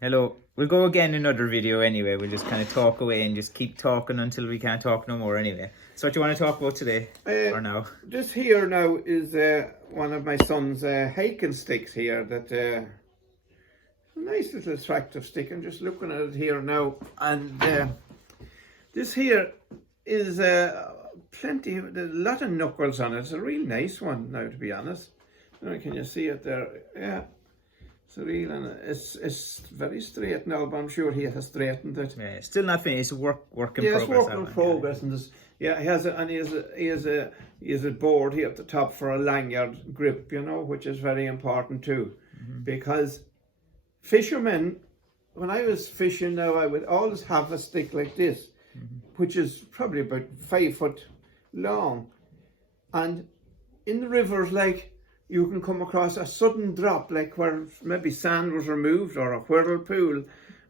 Hello. We'll go again in another video anyway. We'll just kind of talk away and just keep talking until we can't talk no more anyway. So what do you want to talk about today or now? This here now is one of my son's hiking sticks here that a nice little attractive stick. I'm just looking at it here now, and this here is a lot of knuckles on it. It's a real nice one now, to be honest. Can you see it there? Yeah. It's real, and it's very straight now, but I'm sure he has straightened it. Yeah, it's still not finished. It's work in yeah, progress. It's work in progress, and this, yeah, he has a board here at the top for a lanyard grip, which is very important too, because fishermen, when I was fishing now, I would always have a stick like this, which is probably about 5 foot long, and in the rivers, like, you can come across a sudden drop, like where maybe sand was removed or a whirlpool,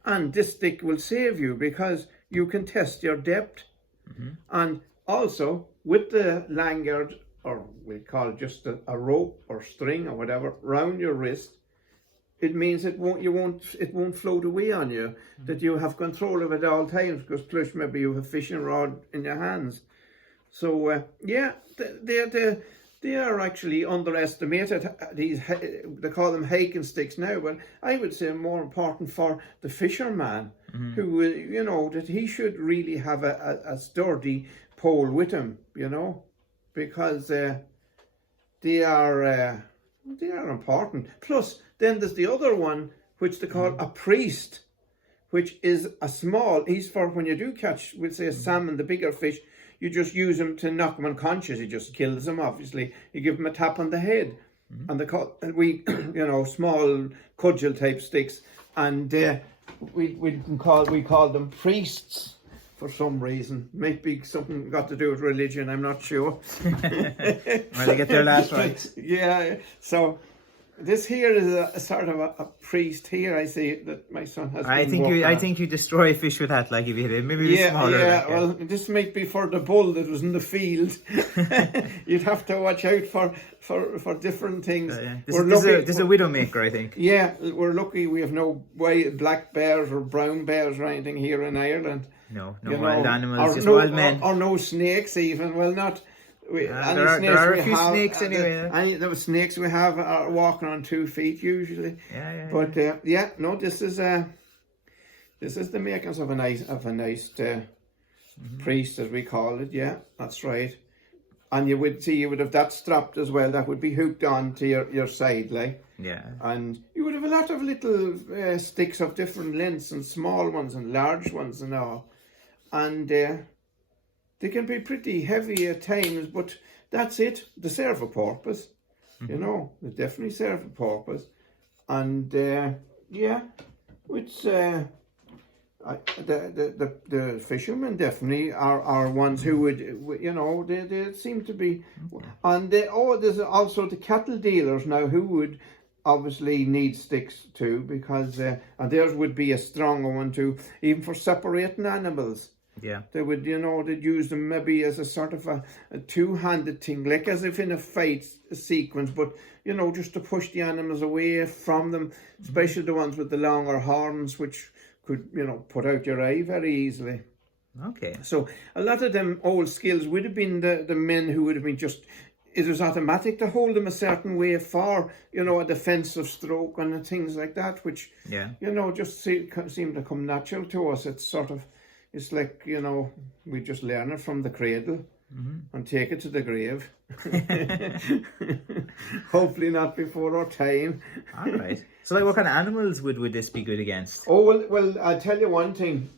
and this stick will save you because you can test your depth. And also with the lanyard, or we call it just a rope or string or whatever, round your wrist, it means it won't float away on you. That you have control of it at all times, because plus maybe you have a fishing rod in your hands. So yeah, they are actually underestimated. They call them hiking sticks now, but I would say more important for the fisherman, who, that he should really have a sturdy pole with him, because they are important. Plus, then there's the other one, which they call a priest, which is he's for when you do catch, we'll say a salmon, the bigger fish, you just use him to knock him unconscious. He just kills him, obviously. You give him a tap on the head. And we small cudgel type sticks. And we call them priests for some reason. Might be something got to do with religion, I'm not sure. Well, they get their last rites. Yeah, so this here is a sort of a priest here. I see that my son has. I think you destroy fish with that, like if you hit it. Maybe it's smaller. Yeah. Well, this might be for the bull that was in the field. You'd have to watch out for different things. This is a widowmaker, I think. Yeah, we're lucky we have no black bears or brown bears or anything here in Ireland. No wild animals, just wild men. Or no snakes even. Well, not. There are a few snakes anyway. And the snakes we have are walking on 2 feet usually. But this is the makings of a nice priest, as we call it. Yeah, that's right. And you would have that strapped as well. That would be hooked on to your side, like. Yeah. And you would have a lot of little sticks of different lengths, and small ones and large ones and all. And they can be pretty heavy at times, but that's it. They serve a purpose, They definitely serve a purpose. And which the fishermen definitely are ones who would, they seem to be. And there's also the cattle dealers now who would obviously need sticks too, because and theirs would be a stronger one too, even for separating animals. Yeah, they would, they'd use them maybe as a sort of a two-handed thing, like as if in a fight sequence, but just to push the animals away from them, especially the ones with the longer horns, which could, put out your eye very easily. Okay. So a lot of them old skills would have been the men who would have been it was automatic to hold them a certain way for, a defensive stroke and things like that, which, just seem to come natural to us. It's sort of, it's like, we just learn it from the cradle and take it to the grave. Hopefully not before our time. All right. So, like, what kind of animals would this be good against? Oh, well, I'll tell you one thing.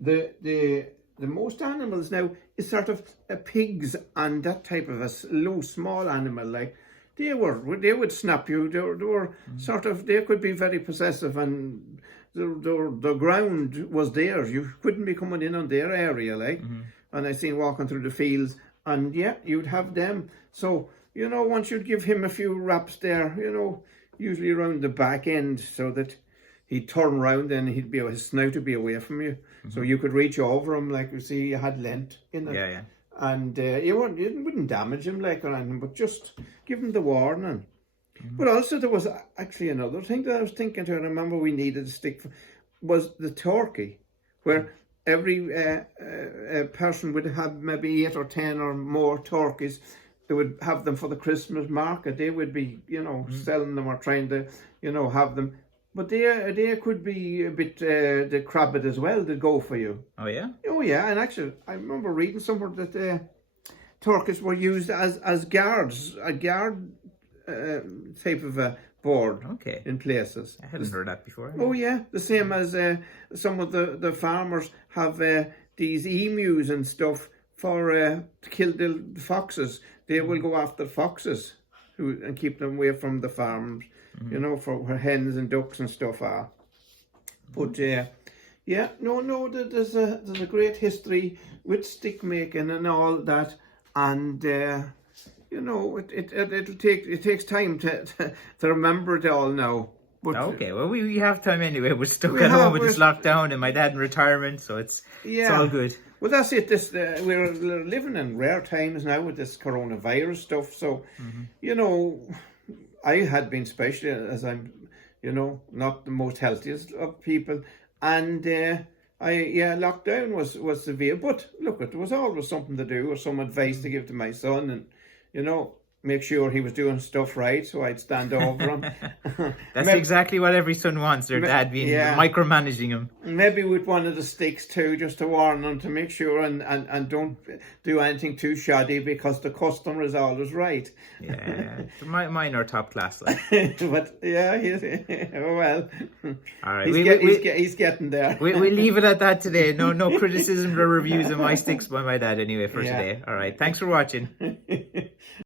The most animals now is sort of pigs and that type of a low, small animal. Like, they would snap you. They were sort of, they could be very possessive, and the ground was theirs. You couldn't be coming in on their area, like. And I seen walking through the fields, and you'd have them. So, once you'd give him a few raps there, usually around the back end, so that he'd turn round and his snout would be away from you. So you could reach over him, like, you see, you had length in it. Yeah. And you wouldn't damage him, like, or anything, but just give him the warning. But also there was actually another thing that I was thinking to, and I remember we needed a stick for, was the turkey, where every person would have maybe 8 or 10 or more turkeys. They would have them for the Christmas market. They would be, selling them or trying to, have them. But they could be a bit decrepit as well. They'd go for you. Oh yeah. Oh yeah, and actually, I remember reading somewhere that turkeys were used as guards, a guard type of a board. Okay. In places. I hadn't heard that before. Oh yeah, the same as some of the farmers have these emus and stuff for to kill the foxes. They will go after foxes and keep them away from the farms, for where hens and ducks and stuff are. But there's a great history with stick making and all that, and it takes time to remember it all now. But okay, well we have time anyway. We're stuck at home with this lockdown, and my dad in retirement, so it's all good. Well, that's it. We're living in rare times now with this coronavirus stuff. So, I had been, especially as I'm, not the most healthiest of people, and lockdown was severe. But look, there was always something to do or some advice to give to my son, and make sure he was doing stuff right, so I'd stand over him. That's exactly what every son wants, their dad being micromanaging him. Maybe with one of the sticks too, just to warn them to make sure and don't do anything too shoddy, because the customer is always right. Yeah. Mine are top class. Like. But yeah, well. All right, he's getting there. We'll leave it at that today. No criticisms or reviews of my sticks by my dad anyway for today. All right, thanks for watching.